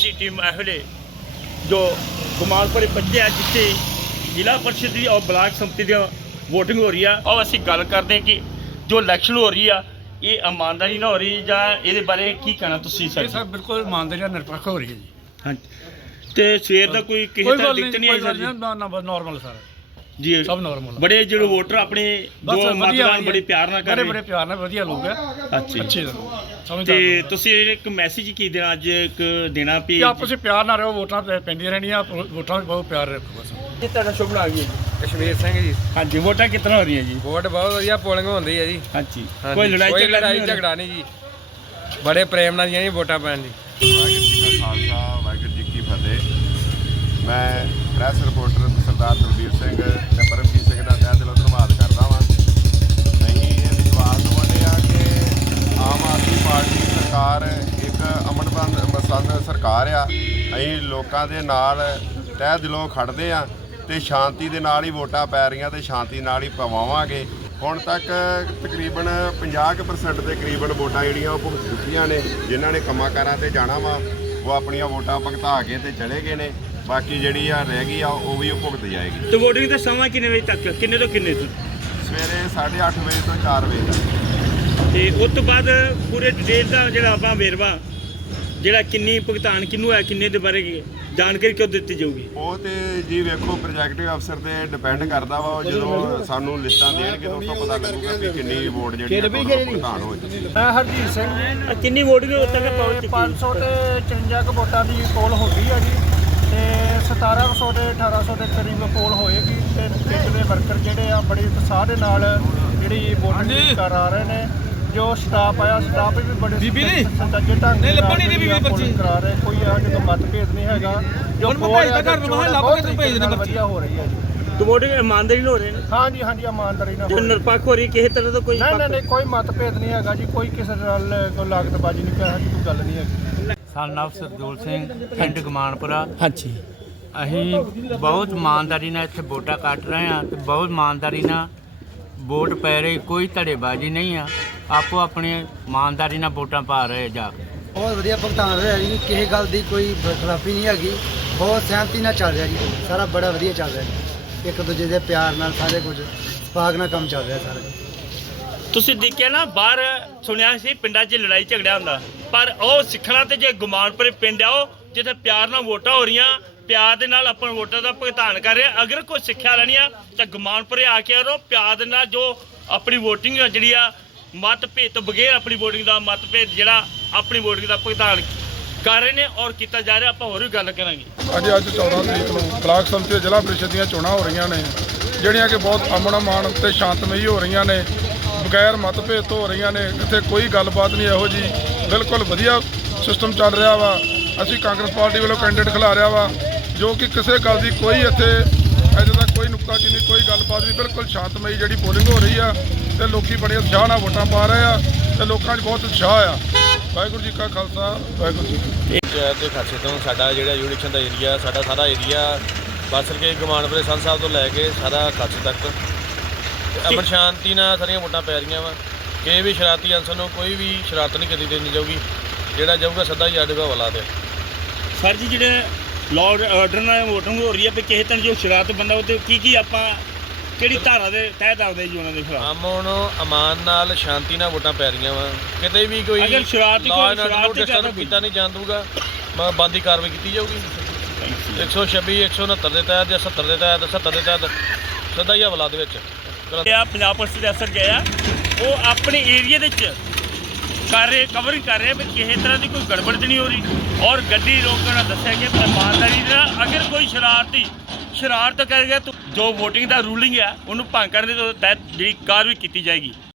ਦੀ team ਇਹੋ ਜਿਹੇ ਜੋ ਗੁਮਾਨਪੁਰੇ ਬੱਚੇ ਆ ਜਿੱਥੇ ਜ਼ਿਲ੍ਹਾ ਪਰਿਸ਼ਦ ਦੀ ਔਰ ਬਲਾਕ ਸੰਮਤੀ ਦੀ ਵੋਟਿੰਗ ਹੋ ਰਹੀ ਆ। ਔਰ ਅਸੀਂ ਗੱਲ ਕਰਦੇ ਕਿ ਜੋ ਇਲੈਕਸ਼ਨ ਹੋ ਰਹੀ ਆ ਇਹ ਇਮਾਨਦਾਰੀ ਨਾਲ ਹੋ ਰਹੀ ਜਾਂ ਇਹਦੇ ਬਾਰੇ ਕੀ ਕਹਿਣਾ ਤੁਸੀਂ ਸਰ? ਸਰ ਬਿਲਕੁਲ ਇਮਾਨਦਾਰੀ ਨਾਲ ਨਿਰਪੱਖ ਹੋ ਰਹੀ ਹੈ ਜੀ। ਹਾਂਜੀ, ਤੇ ਸਵੇਰ ਦਾ ਕੋਈ ਕਿਸੇ ਤਰ੍ਹਾਂ ਦਿੱਕਤ ਨਹੀਂ ਆਈ ਸਰ ਜੀ? ਨਾ ਬਸ ਨਾਰਮਲ ਸਰ ਜੀ, ਸਭ ਨਾਰਮਲ। ਬੜੇ ਜਿਹੜੇ ਵੋਟਰ ਆਪਣੇ ਜੋ ਮਤਦਾਨ ਬੜੇ ਪਿਆਰ ਨਾਲ ਕਰ ਰਹੇ ਬੜੇ ਪਿਆਰ ਨਾਲ ਵਧੀਆ ਲੋਕ ਆ। ਅੱਛੇ ਤੇ ਤੁਸੀਂ ਇੱਕ ਮੈਸੇਜ ਕੀ ਦੇਣਾ ਅੱਜ ਇੱਕ ਦੇਣਾ ਵੀ ਆਪਸ ਵਿੱਚ ਪਿਆਰ ਨਾਲ ਰਹੋ, ਵੋਟਾਂ ਪੈਂਦੀਆਂ ਰਹਿਣੀਆਂ, ਵੋਟਾਂ ਵਿੱਚ ਬਹੁਤ ਪਿਆਰ ਰੱਖੋ ਬਸ। ਜੀ ਤੁਹਾਡਾ ਸ਼ੁਭ ਨਾਮ ਕੀ ਹੈ ਜੀ? ਕਸ਼ਮੀਰ ਸਿੰਘ ਜੀ। ਹਾਂਜੀ, ਵੋਟਾਂ ਕਿਤਨਾ ਹੋ ਰਹੀਆਂ ਜੀ? ਵੋਟ ਬਹੁਤ ਵਧੀਆ ਪੋਲਿੰਗ ਹੁੰਦੀ ਹੈ ਜੀ। ਹਾਂਜੀ, ਕੋਈ ਲੜਾਈ ਝਗੜਾ ਨਹੀਂ ਜੀ, ਬੜੇ ਪ੍ਰੇਮ ਨਾਲ ਦੀਆਂ ਜੀ ਵੋਟਾਂ ਪੈਣ ਦੀ। ਵਾਹਿਗੁਰੂ ਜੀ ਕਾ ਖਾਲਸਾ, ਵਾਹਿਗੁਰੂ ਜੀ ਕੀ ਫਤਿਹ। ਮੈਂ ਪ੍ਰੈਸ ਰਿਪੋਰਟਰ ਸਰਦਾਰ ਦਲਬੀਰ ਸਿੰਘ ਤੇ ਪਰਮਜੀਤ ਸਿੰਘ ਦਾ ਤਹਿ ਦਿਲੋਂ ਧੰਨਵਾਦ ਕਰਦਾ ਵਾਂ। ਅਸੀਂ ਇਹ ਵਿਸ਼ਵਾਸ ਦਿਵਾਉਂਦੇ ਆ ਕਿ ਆਮ ਆਦਮੀ ਪਾਰਟੀ ਸਰਕਾਰ ਇੱਕ ਅਮਨ ਪਸੰਦ ਸਰਕਾਰ ਆ। ਅਸੀਂ ਲੋਕਾਂ ਦੇ ਨਾਲ ਤਹਿ ਦਿਲੋਂ ਖੜਦੇ ਆ ਤੇ ਸ਼ਾਂਤੀ ਦੇ ਨਾਲ ਹੀ ਵੋਟਾਂ ਪੈ ਰਹੀਆਂ ਤੇ ਸ਼ਾਂਤੀ ਨਾਲ ਹੀ ਪਵਾਵਾਂਗੇ। ਹੁਣ ਤੱਕ ਤਕਰੀਬਨ 50% ਦੇ ਕਰੀਬਨ ਵੋਟਾਂ ਜਿਹੜੀਆਂ ਉਹ ਭੁਗਤ ਚੁੱਕੀਆਂ ਨੇ। ਜਿਨ੍ਹਾਂ ਨੇ ਕੰਮਾਂ ਕਾਰਾਂ ਤੇ ਜਾਣਾ ਵਾ ਉਹ ਆਪਣੀਆਂ ਵੋਟਾਂ ਭੁਗਤਾ ਕੇ ਤੇ ਚਲੇ ਗਏ ਨੇ। ਬਾਕੀ ਜਿਹੜੀ ਆ ਰਹਿ ਗਈ ਆ ਉਹ ਵੀ ਉਹ ਭੁਗਤ ਜਾਏਗੀ। ਤੇ ਵੋਟਿੰਗ ਦਾ ਸਮਾਂ ਕਿੰਨੇ ਵਜੇ ਤੱਕ, ਕਿੰਨੇ ਤੋਂ ਕਿੰਨੇ ਤੱਕ? ਸਵੇਰੇ 8:30 ਵਜੇ ਤੋਂ 4 ਵਜੇ ਤੱਕ। ਤੇ ਉਸ ਤੋਂ ਬਾਅਦ ਪੂਰੇ ਡਿਟੇਲ ਦਾ ਜਿਹੜਾ ਆਪਾਂ ਵੇਰਵਾ ਜਿਹੜਾ ਕਿੰਨੀ ਭੁਗਤਾਨ ਕਿਹਨੂੰ ਹੈ ਕਿੰਨੇ ਦੇ ਬਾਰੇ ਜਾਣਕਾਰੀ ਕਿਉਂ ਦਿੱਤੀ ਜਾਊਗੀ? ਉਹ ਤੇ ਜੀ ਵੇਖੋ ਪ੍ਰੋਜੈਕਟਿਵ ਅਫਸਰ ਤੇ ਡਿਪੈਂਡ ਕਰਦਾ ਵਾ। ਉਹ ਜਦੋਂ ਸਾਨੂੰ ਲਿਸਟਾਂ ਦੇਣਗੇ ਤਾਂ ਉਦੋਂ ਪਤਾ ਲੱਗੂਗਾ ਕਿ ਕਿੰਨੀ ਵੋਟ ਜਿਹੜੀ ਆ ਭੁਗਤਾਨ ਹੋ ਜਾਊਗੀ। ਮੈਂ ਹਰਜੀਤ ਸਿੰਘ ਜੀ। ਕਿੰਨੀ ਵੋਟਿੰਗ ਤੱਕ ਪਹੁੰਚ ਚੁੱਕੀ? 554 ਵੋਟਾਂ ਦੀ ਪੋਲ ਹੋ ਗਈ ਆ ਜੀ ਤੇ 1700 ਤੇ 1800 ਦੇ ਕਰੀਬ ਪੋਲ ਹੋਏਗੀ। ਤੇ ਪਿੰਡ ਦੇ ਵਰਕਰ ਜਿਹੜੇ ਆ ਬੜੇ ਉਤਸ਼ਾਹ ਦੇ ਨਾਲ ਜਿਹੜੀ ਵੋਟਿੰਗ ਕਰਾ ਰਹੇ ਨੇ। ਜੋ ਸਟਾਫ ਆਇਆ ਸਟਾਫ ਵੀ ਬੜੇ ਸੱਚੇ ਢੰਗ ਨਾਲ ਕਰਾ ਰਹੇ। ਕੋਈ ਆ ਜਦੋਂ ਮਤਭੇਦ ਨਹੀਂ ਹੈਗਾ। ਜੋ ਵਧੀਆ ਹੋ ਰਹੀ ਹੈ ਜੀ। ਤੇ ਵੋਟਿੰਗ ਇਮਾਨਦਾਰੀ ਨਾਲ ਹੋ ਰਹੇ ਨੇ? ਹਾਂਜੀ ਹਾਂਜੀ, ਇਮਾਨਦਾਰੀ ਨਾਲ। ਜੋ ਨਿਰਪੱਖ ਹੋ ਰਹੀ ਕਿਸੇ ਤਰ੍ਹਾਂ ਦਾ ਕੋਈ ਨਹੀਂ ਕੋਈ ਮਤਭੇਦ ਨਹੀਂ ਹੈਗਾ ਜੀ। ਕੋਈ ਕਿਸੇ ਨਾਲ ਕੋਈ ਲਾਗਤਬਾਜ਼ੀ ਨਹੀਂ ਕਰ ਰਹੀ, ਕੋਈ ਗੱਲ ਨਹੀਂ ਹੈਗੀ। ਸਾਡਾ ਨਾਮ ਸਰਦੂਲ ਸਿੰਘ, ਪਿੰਡ ਗਮਾਨਪੁਰਾ। ਹਾਂਜੀ, ਅਸੀਂ ਬਹੁਤ ਇਮਾਨਦਾਰੀ ਨਾਲ ਇੱਥੇ ਵੋਟਾਂ ਕੱਟ ਰਹੇ ਹਾਂ ਤੇ ਬਹੁਤ ਇਮਾਨਦਾਰੀ ਨਾਲ ਵੋਟ ਪੈ ਰਹੀ, ਕੋਈ ਧੜੇਬਾਜ਼ੀ ਨਹੀਂ ਆ। ਆਪੋ ਆਪਣੇ ਇਮਾਨਦਾਰੀ ਨਾਲ ਵੋਟਾਂ ਪਾ ਰਹੇ ਜਾ ਕੇ। ਬਹੁਤ ਵਧੀਆ ਭੁਗਤਾਨ ਹੋਇਆ ਜੀ, ਕਿਸੇ ਗੱਲ ਦੀ ਕੋਈ ਖਿਲਾਫੀ ਨਹੀਂ ਹੈਗੀ। ਬਹੁਤ ਸਹਿਮਤੀ ਨਾਲ ਚੱਲ ਰਿਹਾ ਜੀ, ਸਾਰਾ ਬੜਾ ਵਧੀਆ ਚੱਲ ਰਿਹਾ ਜੀ। ਇੱਕ ਦੂਜੇ ਦੇ ਪਿਆਰ ਨਾਲ ਸਾਰੇ ਕੁਝ ਸਪਾਗ ਨਾਲ ਕੰਮ ਚੱਲ ਰਿਹਾ ਸਾਰਾ। ਤੁਸੀਂ ਦੇਖਿਆ ਨਾ ਬਾਹਰ ਸੁਣਿਆ ਸੀ ਪਿੰਡਾਂ 'ਚ ਲੜਾਈ ਝਗੜਾ ਹੁੰਦਾ, ਪਰ ਉਹ ਸਿੱਖਣਾ ਤੇ ਜੇ ਗੁਮਾਨਪੁਰੇ ਪਿੰਡ ਆਓ ਜਿੱਥੇ ਪਿਆਰ ਨਾਲ ਵੋਟਾਂ ਹੋ ਰਹੀਆਂ, ਪਿਆਰ ਦੇ ਨਾਲ ਆਪਣੇ ਵੋਟਾਂ ਦਾ ਭੁਗਤਾਨ ਕਰ ਰਹੇ। ਅਗਰ ਕੋਈ ਸਿੱਖਿਆ ਲੈਣੀ ਆ ਤਾਂ ਗੁਮਾਨਪੁਰੇ ਆ ਕੇ ਰਹੋ। ਪਿਆਰ ਦੇ ਨਾਲ ਜੋ ਆਪਣੀ ਵੋਟਿੰਗ ਜਿਹੜੀ ਆ ਮਤਭੇਦ ਤੋਂ ਬਗੈਰ ਆਪਣੀ ਵੋਟਿੰਗ ਦਾ ਮਤਭੇਦ ਜਿਹੜਾ ਆਪਣੀ ਵੋਟਿੰਗ ਦਾ ਭੁਗਤਾਨ ਕਰ ਰਹੇ ਨੇ ਔਰ ਕੀਤਾ ਜਾ ਰਿਹਾ। ਆਪਾਂ ਹੋਰ ਵੀ ਗੱਲ ਕਰਾਂਗੇ। ਅੱਜ 14 ਤਰੀਕ ਨੂੰ ਬਲਾਕ ਸੰਮਤੀ ਜ਼ਿਲ੍ਹਾ ਪ੍ਰੀਸ਼ਦ ਦੀਆਂ ਚੋਣਾਂ ਹੋ ਰਹੀਆਂ ਨੇ, ਜਿਹੜੀਆਂ ਕਿ ਬਹੁਤ ਅਮਨ ਅਮਾਨ ਤੇ ਸ਼ਾਂਤਮਈ ਹੋ ਰਹੀਆਂ ਨੇ, ਬਗੈਰ ਮਤਭੇਦ ਤੋਂ ਹੋ ਰਹੀਆਂ ਨੇ। ਇੱਥੇ ਕੋਈ ਗੱਲਬਾਤ ਨਹੀਂ ਇਹੋ ਜੀ, ਬਿਲਕੁਲ ਵਧੀਆ ਸਿਸਟਮ ਚੱਲ ਰਿਹਾ ਵਾ। ਅਸੀਂ ਕਾਂਗਰਸ ਪਾਰਟੀ ਵੱਲੋਂ ਕੈਂਡੀਡੇਟ ਖਿਲਾਰਿਆ ਵਾ ਜੋ ਕਿ ਕਿਸੇ ਗੱਲ ਦੀ ਕੋਈ ਇੱਥੇ ਅਜੇ ਤੱਕ ਕੋਈ ਨੁਕਤਾਚੀਨੀ ਕੋਈ ਗੱਲਬਾਤ ਨਹੀਂ। ਬਿਲਕੁਲ ਸ਼ਾਂਤਮਈ ਜਿਹੜੀ ਪੋਲਿੰਗ ਹੋ ਰਹੀ ਆ ਤੇ ਲੋਕੀ ਬੜੇ ਉਤਸ਼ਾਹ ਨਾਲ ਵੋਟਾਂ ਪਾ ਰਹੇ ਆ ਤੇ ਲੋਕਾਂ 'ਚ ਬਹੁਤ ਉਤਸ਼ਾਹ ਆ। ਵਾਹਿਗੁਰੂ ਜੀ ਕਾ ਖਾਲਸਾ, ਵਾਹਿਗੁਰੂ ਜੀ ਕੀ ਫਤਿਹ। ਦੇ ਖਾਸੇ ਤੋਂ ਸਾਡਾ ਜਿਹੜਾ ਯੂਨੀਸ਼ਨ ਦਾ ਏਰੀਆ, ਸਾਡਾ ਸਾਰਾ ਏਰੀਆ ਬਸ ਕੇ ਗਮਾਨਪੁਰੇ ਸੰਤ ਸਾਹਿਬ ਤੋਂ ਲੈ ਕੇ ਸਾਰਾ ਖਾਸੇ ਤੱਕ ਅਮਨ ਸ਼ਾਂਤੀ ਨਾਲ ਸਾਰੀਆਂ ਵੋਟਾਂ ਪੈ ਰਹੀਆਂ ਵਾ। ਕਿਸੇ ਵੀ ਸ਼ਰਾਰਤੀ ਅਨਸਰ ਨੂੰ ਕੋਈ ਵੀ ਸ਼ਰਾਰਤ ਨਹੀਂ ਕਦੀ ਦੇਣੀ ਜਾਊਗੀ। ਜਿਹੜਾ ਜਾਊਗਾ ਸਿੱਧਾ ਹੀ ਆਡੂਗਾ ਵਲਾ ਦੇ। ਸਰ ਜੀ, ਜਿਹੜੇ ਲਾਅ ਆਰਡਰ ਨਾਲ ਵੋਟਿੰਗ ਹੋ ਰਹੀ ਹੈ ਵੀ ਕਿਸੇ ਤਰ੍ਹਾਂ ਜੋ ਸ਼ਰਾਰਤ ਬੰਦਾ ਉਹ ਕੀ ਆਪਾਂ ਕਿਹੜੀ ਧਾਰਾ ਦੇ ਤਹਿਤ ਆਉਂਦੇ ਜੀ ਉਹਨਾਂ ਦੇ ਖਿਲਾਫ? ਅਮਨ ਅਮਾਨ ਨਾਲ ਸ਼ਾਂਤੀ ਨਾਲ ਵੋਟਾਂ ਪੈ ਰਹੀਆਂ ਵਾ। ਕਿਤੇ ਵੀ ਕੋਈ ਅਗਰ ਸ਼ਰਾਰਤੀ ਕੀਤਾ ਨਹੀਂ ਜਾਣ ਦਊਗਾ, ਬੰਦੀ ਕਾਰਵਾਈ ਕੀਤੀ ਜਾਊਗੀ। 126 169 ਦੇ ਤਹਿਤ ਜਾਂ 70 ਦੇ ਤਹਿਤ 70 ਦੇ ਤਹਿਤ ਸਿੱਧਾ ਹੀ ਹਵਾਲਾ ਦੇ ਵਿੱਚ। ਪੰਜਾਬ ਪੁਲਿਸ ਦੇ ਅਫਸਰ ਗਏ ਆ, ਉਹ ਆਪਣੇ ਏਰੀਏ ਦੇ ਵਿੱਚ ਕਰ ਰਹੇ ਕਵਰਿੰਗ ਕਰ ਰਹੇ ਵੀ ਕਿਸੇ ਤਰ੍ਹਾਂ ਦੀ ਕੋਈ ਗੜਬੜ ਨਹੀਂ ਹੋ ਰਹੀ। ਔਰ ਗੱਡੀ ਰੋਕਣ ਨਾਲ ਦੱਸਿਆ ਕਿ ਇਮਾਨਦਾਰੀ ਨਾਲ ਅਗਰ ਕੋਈ ਸ਼ਰਾਰਤ ਕਰ ਗਿਆ ਤਾਂ ਜੋ ਵੋਟਿੰਗ ਦਾ ਰੂਲਿੰਗ ਹੈ ਉਹਨੂੰ ਭੰਗ ਕਰਨ ਦੇ ਤਹਿਤ ਜਿਹੜੀ ਕਾਰਵਾਈ ਕੀਤੀ ਜਾਏਗੀ।